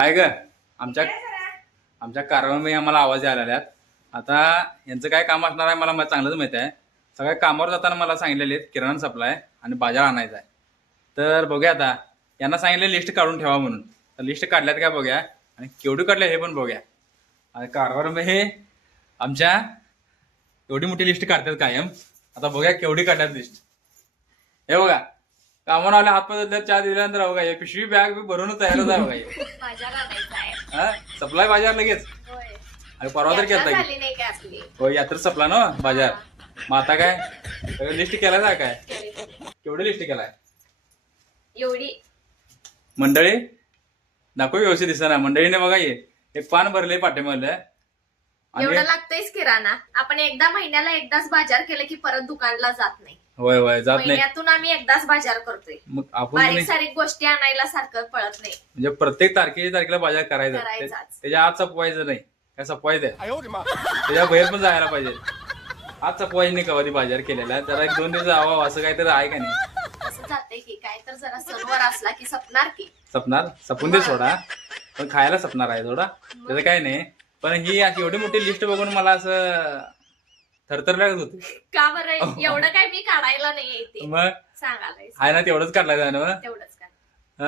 काय ग आमच्या आमच्या कारवाई आम्हाला आवाज यायला लागल्यात. आता यांचं काय काम असणार आहे मला चांगलंच माहिती आहे. सगळ्या कामावर जाताना मला सांगितलेले किराणा सप्लाय आणि बाजार आणायचा आहे. तर बघूया आता यांना सांगितले लिस्ट काढून ठेवा म्हणून. तर लिस्ट काढल्यात काय बघूया आणि केवढी काढल्या हे पण बघूया. आणि कारभार हे आमच्या एवढी मोठी लिस्ट काढतात कायम. आता बघूया केवढी काढल्यात लिस्ट. हे बघा कामावर आले हात पाय चहा दिल्यानंतर बघा हे पिशवी बॅग भरून तयारच आहे बघा हे. हा सप्लाय बाजार लगेच. अरे परवा तर केलता की हो यात्रा सपला ना बाजार. मग आता काय लिस्ट केलाय ना काय केवढी लिस्ट केलाय एवढी मंडळी दाखव व्यवस्थित दिसणार मंडळीने बघा ये एक पान भरले पाठीमागलं. एवढं लागतंयच किराणा. आपण एकदा महिन्याला एकदाच बाजार केलं की परत दुकानला जात नाही. होय होय जात नाही. महिन्यातून आम्ही एकदाच बाजार करतोय. मग आपण बारीक सारीक गोष्टी आणायला सारखं पळत नाही. म्हणजे प्रत्येक तारखेला बाजार करायचा. त्याच्या आज सपवायचं नाही काय सपवायचं त्याच्या बाहेर पण जायला पाहिजे. आज सपवायचं नाही कधी बाजार केलेला जरा 1-2 दिवस जावा असं काहीतरी आहे का नाही. असं जाते की काय तर जरा सणवार असला की सपणार की सपणार सपून दे सोडा पण खायला सपणार आहे थोडा त्याचं काय नाही. पण ही अशी एवढी मोठी लिस्ट बघून मला असं थरथर लागत होते. का बरं एवढं काय मी काढायला नाही येते मग सांगायला आहे ना तेवढंच काढलाय ना तेवढंच काय.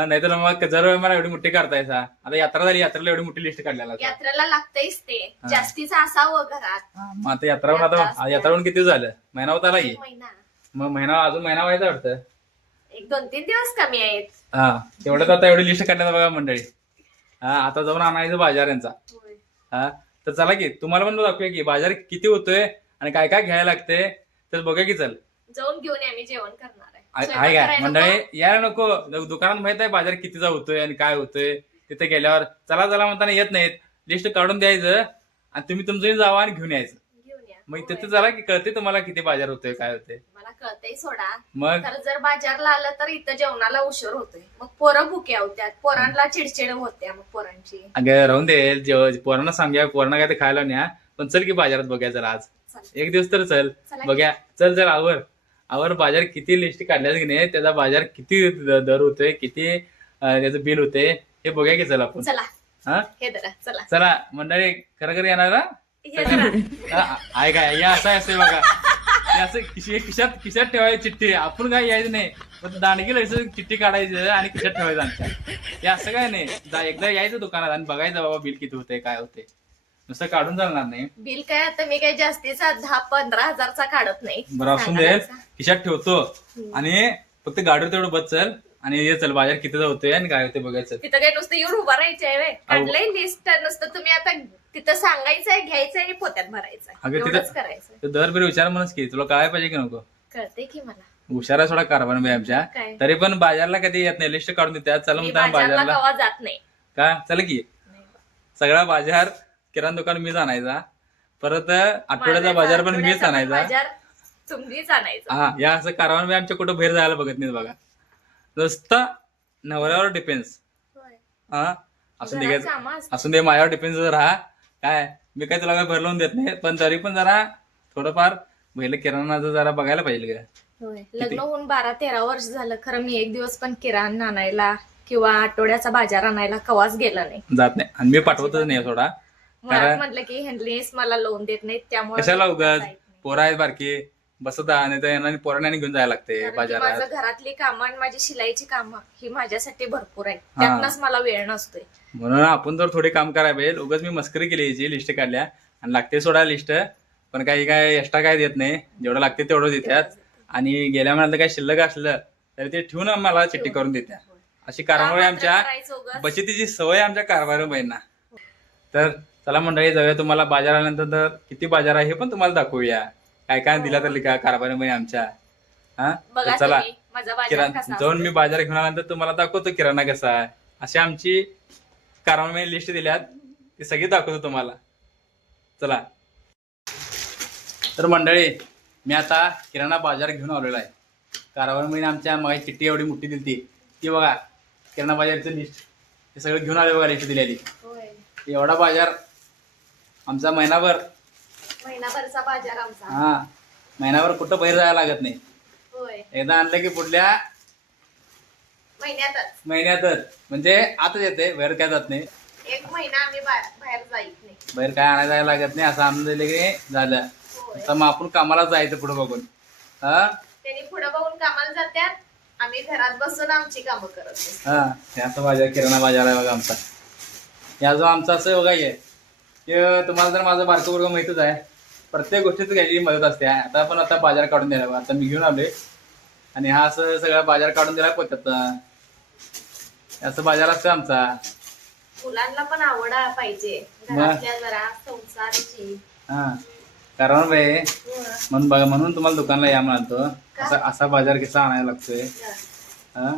नाहीतर मग जर मला एवढी मोठी काढतायचा. आता यात्रा झाली यात्रेला एवढी मोठी लिस्ट काढलेला. यात्रेला लागतंयच ते जास्तीचं असावं घरात. मग आता यात्राहून आता यात्राहून किती झालं महिना होत आला की महिना मग महिना अजून महिना व्हायचा वाटतं. 1-2-3 दिवस कमी आहेत. हा तेवढंच आता एवढी लिस्ट काढण्यात बघा मंडळी. हा आता जाऊन आणायचं बाजार यांचा. हा तर चला की तुम्हाला पण दाखवूया की बाजार किती होतोय आणि काय काय घ्यायला लागते तर बघा की चल जाऊन घेऊन आम्ही जेवण करणार आहे काय मंडळी यायला नको. दुकानात माहित आहे बाजार कितीचा होतोय आणि काय होतोय. तिथे गेल्यावर चला चला म्हणताना येत नाहीत. लिस्ट काढून द्यायचं आणि तुम्ही तुमचं जावा आणि घेऊन यायचं. मग तिथे चला की कळते तुम्हाला किती बाजार होतोय काय होतंय. मला कळतंय सोडा. मग जर बाजारला आलं तर इथं जेवणाला उशीर होतोय. मग पोरं भुक्या होत्यात. पोरांना चिडचिड होत्या मग पोरांची. अगं राहून दे पोरांना सांगूया पोरांना काय ते खायला न्या. पण चल की बाजारात बघूया चला आज एक दिवस तर चल बघ्या. चल चल आवर बाजार किती लिस्ट काढल्याच की नाही त्याचा बाजार किती दर होतोय किती त्याचं बिल होते हे बघूया की चला आपण. चला हा हे धरा चला चला मंडळी खरं येणार आहे काय या असं असते बघा. असं खिशात ठेवायची चिठ्ठी. आपण काय यायचं नाही पण दांडगी लायचं चिठ्ठी काढायचं आणि खिशात ठेवायचं आमच्या. हे असं काय नाही एकदा यायचं दुकानात आणि बघायचं बाबा बिल किती होतंय काय होते. नुसतं काढून चालणार नाही. बिल काय आता मी काय जास्तीचा 10-15 हजारचा काढत नाही. बरं असून दे खिशात ठेवतो आणि फक्त गाडीवर तेवढं बस चल आणि ये चल बाजार कितीचा होतोय आणि काय होते बघायचं. तिथं काय नुसतं येऊन उभा राहायचंय काढलंय लिस्ट नुसतं तुम्ही आता तिथं सांगायचंय घ्यायचंय आणि पोत्यात भरायचंय एवढंच करायचं. दर बरे विचार म्हणून की तुला कळायला पाहिजे की नको. कळते की मला हुशार आहे थोडा कारभार मी आमच्या. तरी पण बाजारला कधी येत नाही लिस्ट काढून देतात. चला म्हणता बाजारला कवा जात नाही का चल की सगळा बाजार किराणा दुकान मीच आणायचा. परत आठवड्याचा बाजार पण मीच आणायचा. तुम्हीच आणायचा. हा या असं कारभार मी आमच्या कुठं बाहेर जायला बघत नाही बघा. नुसतं नवऱ्यावर डिपेंड्स. हा असून दे माझ्यावर डिपेंड राहा. काय मी काय तुला काय भर लावून देत नाही पण तरी पण जरा थोडंफार पहिलं किराणाचं जरा बघायला पाहिजे का. लग्न होऊन 12-13 वर्ष झालं खरं मी एक दिवस पण किराणा आणायला किंवा आठवड्याचा बाजार आणायला कवाच गेला नाही. जात नाही आणि मी पाठवतच नाही थोडा. मला म्हटलं की हँडलीस मला लोन देत नाहीत त्यामुळे कशाला उगाच पोरं आहेत बारकी बसत आणि पोरांना घेऊन जायला लागते बाजारात. माझं घरातली कामं आणि माझी शिलाईची कामं ही माझ्यासाठी भरपूर आहेत. त्यातनच मला वेळ नसतोय. म्हणून आपण जर थोडी काम करायला पाहिजे. उगाच मी मस्करी केली याची लिस्ट काढल्या आणि लागते सोडा लिस्ट पण काही काय एक्स्ट्रा काय देत नाही. जेवढं लागते तेवढं देतात आणि गेल्या महिन्यात काय शिल्लक असलं तरी ते ठेवून आम्हाला चिठ्ठी करून देत्या. अशी कारभार आमच्या बचतीची सवय आमच्या कारभार बाईंना. तर चला मंडळी जाऊया तुम्हाला बाजार आल्यानंतर किती बाजार आहे हे पण तुम्हाला दाखवूया. काय काय दिला तर लिखा कारभार बाई आमच्या. हा चला किराणा जाऊन मी बाजार घेऊन आल्यानंतर तुम्हाला दाखवतो किराणा कसा आहे. अशी आमची कारभार लिस्ट दिल्यात ती सगळी दाखवतो तुम्हाला. चला तर मंडळी मी आता किराणा बाजार घेऊन आलेलो आहे. कारभार महिने आमच्या मग चिठ्ठी एवढी मोठी दिली ती बघा किराणा बाजारचं लिस्ट हे सगळं घेऊन आले बघा लिस्ट दिलेली. एवढा बाजार आमचा महिनाभरचा बाजार आमचा. हा महिनाभर कुठं बाहेर जायला लागत नाही. एकदा आणलं की पुढल्या महिन्यातच म्हणजे आताच येते बाहेर काय जात नाही. एक महिना आम्ही बाहेर जाईत नाही. बाहेर काय आणायला जायला लागत नाही, असं आणून दिले की झालं. होय. तर मग आपण कामाला जायचं पुढे बघून. हा त्यांनी पुढे बघून कामाला जात्यात, आम्ही घरात बसून आमची कामं करत असतो. हा हे असं बाजार, किराणा बाजार आहे बघा आमचा. या जो आमचा असं बघा आहे की तुम्हाला तर माझं बारकं वर्ग माहितच आहे, प्रत्येक गोष्टीत घ्यायची मदत असते. आता आपण आता बाजार काढून द्यायला बघा. आता मी घेऊन आलोय आणि हा असं सगळा बाजार काढून दिला पोत्यात. असं बाजार असतो आमचा. मुलांना पण आवड पाहिजे घरातल्या जरा संसाराची. हा कारण बाई म्हणून बघा, म्हणून तुम्हाला दुकानला या म्हणालतो. असा असा बाजार कसा आणायला लागतोय, हा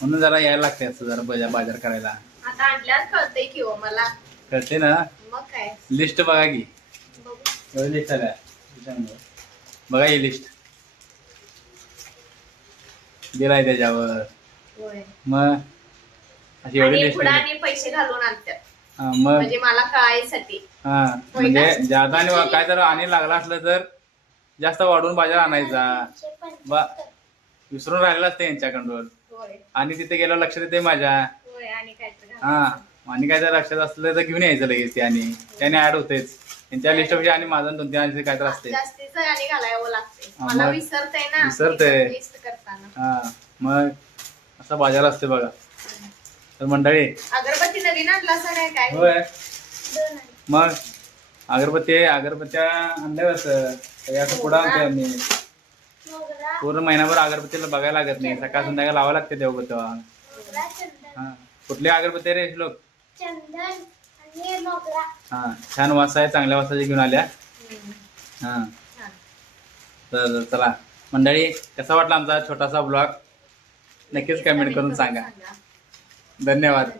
म्हणून जरा यायला लागते असं जरा बाजार करायला. आता आणल्यास कळतंय की हो मला. कळते ना. मग काय लिस्ट बघा की, बघू. एवढी लिस्ट आल्या बघा. ही लिस्ट दिलाय त्याच्यावर. होय. मग अशी एवढी आणि लिस्ट. पुढे आणि पैसे घालून आणतात हा मग म्हणजे मला कळायसाठी. हा म्हणजे जादा आणि काय तर आणि लागला असलं तर जास्त वाढवून बाजार आणायचा. विसरून राहिलेला असते यांच्याकडून. होय. आणि तिथे गेल्यावर लक्ष देते माझ्या. होय. आणि काय तर हा आणि काय तर लक्षात असलं तर घेऊन यायचं लगेच ते. आणि त्याने ऍड होतेच त्यांच्या लिस्ट मध्ये. आणि माझं 2-3 काय तर असते. जास्तीच आणि घालावं लागते. हा, मला मग विसरतंय ना. विसरतंय. लिस्ट करताना. हा मग असा बाजार असते बघा. तर मंडळी अगरबत्ती नवीन आणला सगळ्या काय? होय. मग अगरबत्त्या आणल्यावर असं पुढं आणतोय आम्ही. पूर्ण महिनाभर अगरबत्तीला बघायला लागत नाही. सकाळ संध्याकाळ लावावं लागते देवबत्ती. हा कुठली अगरबत्ती रे लोक? हा छान वास आहे, चांगल्या वासाचे घेऊन आल्या. हा तर चला मंडळी, कसा वाटला आमचा छोटासा ब्लॉग नक्कीच कमेंट करून सांगा. धन्यवाद.